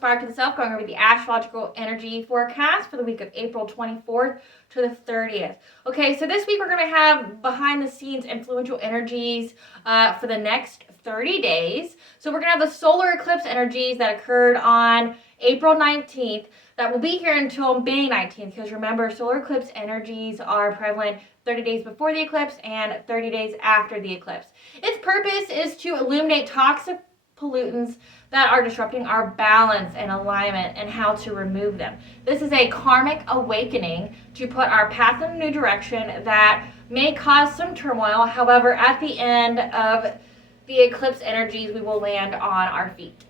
Inspired to the Self, going over the Astrological Energy Forecast for the week of April 24th to the 30th. Okay, so this week we're going to have behind the scenes influential energies for the next 30 days. So we're going to have the solar eclipse energies that occurred on April 19th that will be here until May 19th, because remember, solar eclipse energies are prevalent 30 days before the eclipse and 30 days after the eclipse. Its purpose is to illuminate toxic pollutants that are disrupting our balance and alignment and how to remove them. This is a karmic awakening to put our path in a new direction that may cause some turmoil. However, at the end of the eclipse energies, we will land on our feet.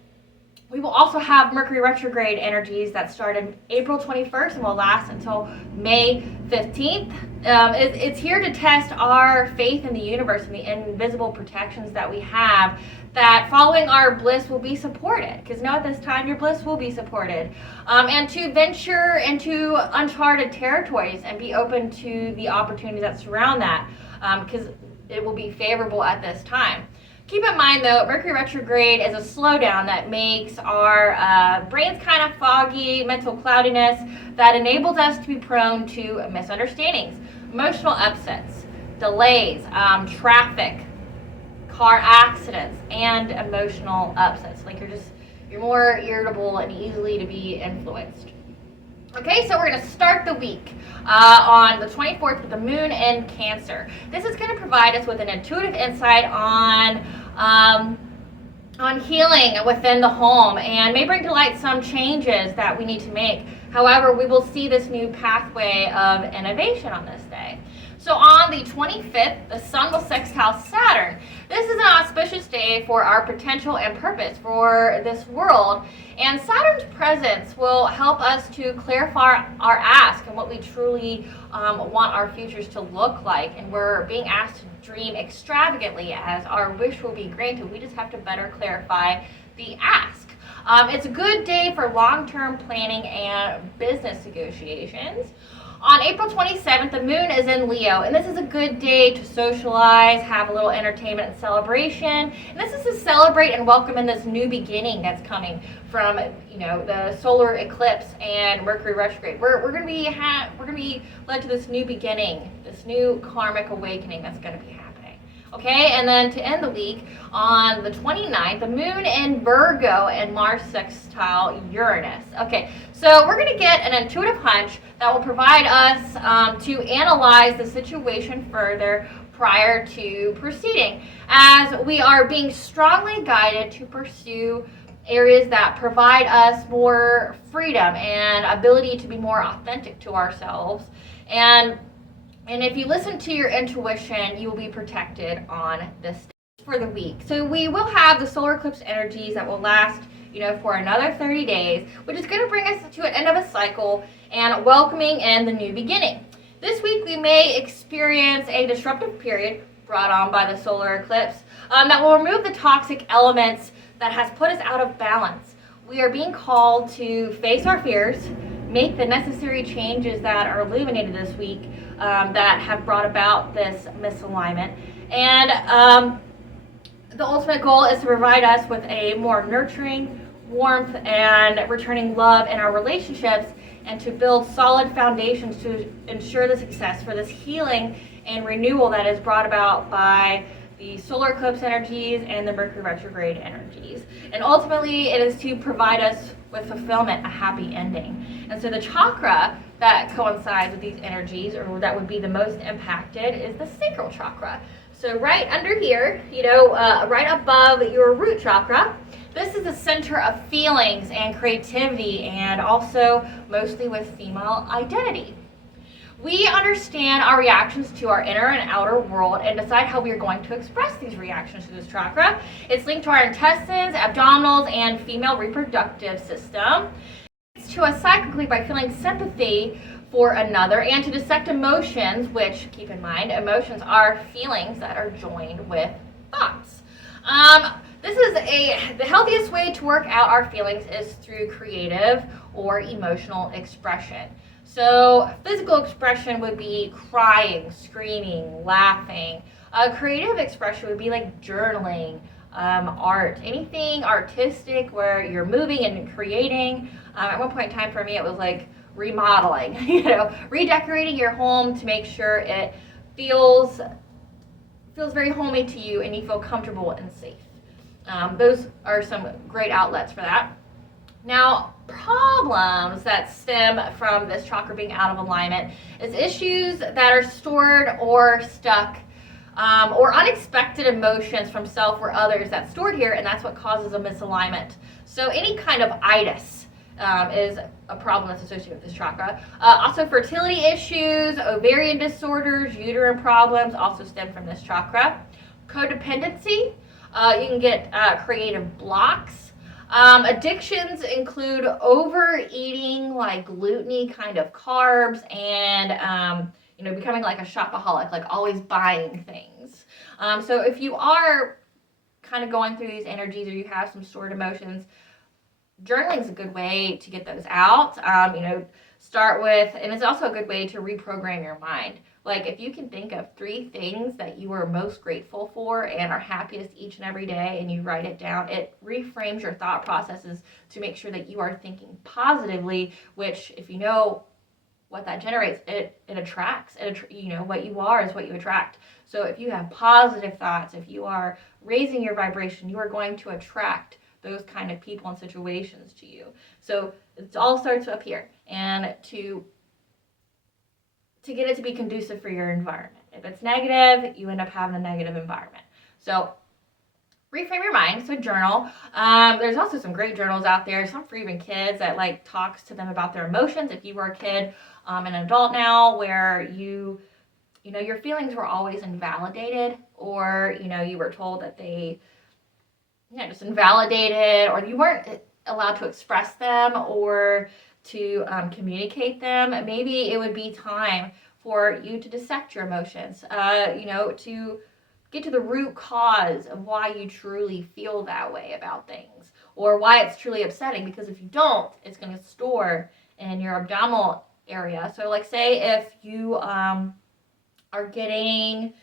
We will also have Mercury retrograde energies that started April 21st and will last until May 15th. It's here to test our faith in the universe and the invisible protections that we have, that following our bliss will be supported. Because know at this time your bliss will be supported. And to venture into uncharted territories and be open to the opportunities that surround that, because it will be favorable at this time. Keep in mind, though, Mercury retrograde is a slowdown that makes our brains kind of foggy, mental cloudiness, that enables us to be prone to misunderstandings, emotional upsets, delays, traffic, car accidents, and emotional upsets. Like you're more irritable and easily to be influenced. Okay, so we're going to start the week on the 24th with the moon in Cancer. This is going to provide us with an intuitive insight on healing within the home, and may bring to light some changes that we need to make. However, we will see this new pathway of innovation on this day. So on the 25th, the Sun will sextile Saturn. This is an auspicious day for our potential and purpose for this world. And Saturn's presence will help us to clarify our ask and what we truly want our futures to look like. And we're being asked to dream extravagantly, as our wish will be granted. We just have to better clarify the ask. It's a good day for long-term planning and business negotiations. On April 27th, the moon is in Leo, and this is a good day to socialize, have a little entertainment and celebration. And this is to celebrate and welcome in this new beginning that's coming from, the solar eclipse and Mercury retrograde. We're going to be led to this new beginning, this new karmic awakening that's going to be happening. Okay, and then to end the week, on the 29th, the moon in Virgo and Mars sextile Uranus. Okay, so we're going to get an intuitive hunch that will provide us to analyze the situation further prior to proceeding, as we are being strongly guided to pursue areas that provide us more freedom and ability to be more authentic to ourselves. And if you listen to your intuition, you will be protected on this day for the week. So we will have the solar eclipse energies that will last, for another 30 days, which is going to bring us to an end of a cycle and welcoming in the new beginning. This week we may experience a disruptive period brought on by the solar eclipse that will remove the toxic elements that has put us out of balance. We are being called to face our fears, make the necessary changes that are illuminated this week that have brought about this misalignment. And the ultimate goal is to provide us with a more nurturing, warmth, and returning love in our relationships, and to build solid foundations to ensure the success for this healing and renewal that is brought about by the solar eclipse energies and the Mercury retrograde energies. And ultimately, it is to provide us with fulfillment, a happy ending. And so the chakra that coincides with these energies, or that would be the most impacted, is the Sacral Chakra. So right under here, right above your root chakra, this is the center of feelings and creativity, and also mostly with female identity. We understand our reactions to our inner and outer world and decide how we are going to express these reactions to this chakra. It's linked to our intestines, abdominals, and female reproductive system. It's to us cyclically by feeling sympathy for another, and to dissect emotions, which, keep in mind, emotions are feelings that are joined with thoughts. This is the healthiest way to work out our feelings is through creative or emotional expression. So physical expression would be crying, screaming, laughing. Creative expression would be like journaling, art, anything artistic where you're moving and creating. At one point in time for me, it was like remodeling, redecorating your home to make sure it feels very homey to you and you feel comfortable and safe. Those are some great outlets for that. Now, problems that stem from this chakra being out of alignment is issues that are stored or stuck, or unexpected emotions from self or others that's stored here, and that's what causes a misalignment. So any kind of itis is a problem that's associated with this chakra. Also, fertility issues, ovarian disorders, uterine problems also stem from this chakra. Codependency, you can get creative blocks. Addictions include overeating, like gluten-y kind of carbs, and becoming like a shopaholic, like always buying things. So if you are kind of going through these energies or you have some stored emotions, journaling is a good way to get those out. Start with, and it's also a good way to reprogram your mind. Like if you can think of 3 things that you are most grateful for and are happiest each and every day, and you write it down, it reframes your thought processes to make sure that you are thinking positively, which if you know what that generates, it attracts. What you are is what you attract. So if you have positive thoughts, if you are raising your vibration, you are going to attract those kind of people and situations to you. So it all starts up here, and to get it to be conducive for your environment. If it's negative, you end up having a negative environment. So reframe your mind. So journal. There's also some great journals out there, some for even kids, that like talks to them about their emotions. If you were a kid, an adult now, where your feelings were always invalidated, or you were told that they just invalidated, or you weren't allowed to express them or to communicate them, maybe it would be time for you to dissect your emotions, to get to the root cause of why you truly feel that way about things, or why it's truly upsetting, because if you don't, it's going to store in your abdominal area. So like say if you are getting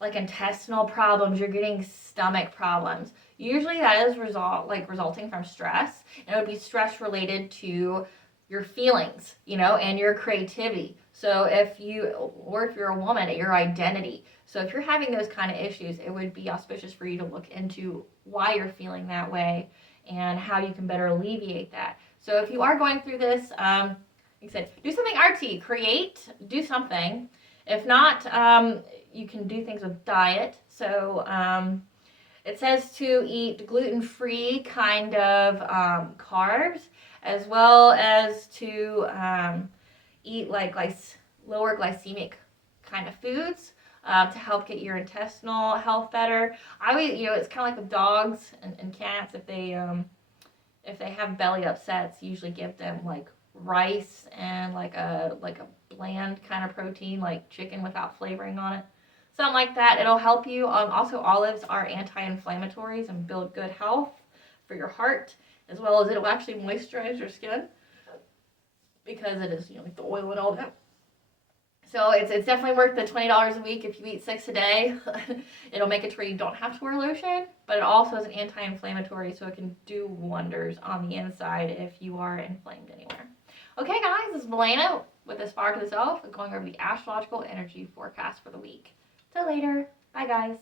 like intestinal problems, you're getting stomach problems, usually that is resulting from stress, and it would be stress related to your feelings, and your creativity. So if you're a woman, your identity. So if you're having those kind of issues, it would be auspicious for you to look into why you're feeling that way and how you can better alleviate that. So if you are going through this, like I said, do something artsy, create, do something. If not, you can do things with diet. So it says to eat gluten-free kind of carbs, as well as to eat like lower glycemic kind of foods to help get your intestinal health better. I would, it's kind of like with dogs and cats. If they have belly upsets, you usually give them like rice and like a bland kind of protein, like chicken without flavoring on it. Something like that. It'll help you. Also, olives are anti-inflammatories and build good health for your heart, as well as it'll actually moisturize your skin because it is, like the oil and all that. So it's definitely worth the $20 a week if you eat 6 a day. It'll make it to where you don't have to wear lotion, but it also is an anti-inflammatory, so it can do wonders on the inside if you are inflamed anywhere. Okay, guys, this is Belair with the Spark of the Self, going over the Astrological Energy Forecast for the week. Till later. Bye, guys.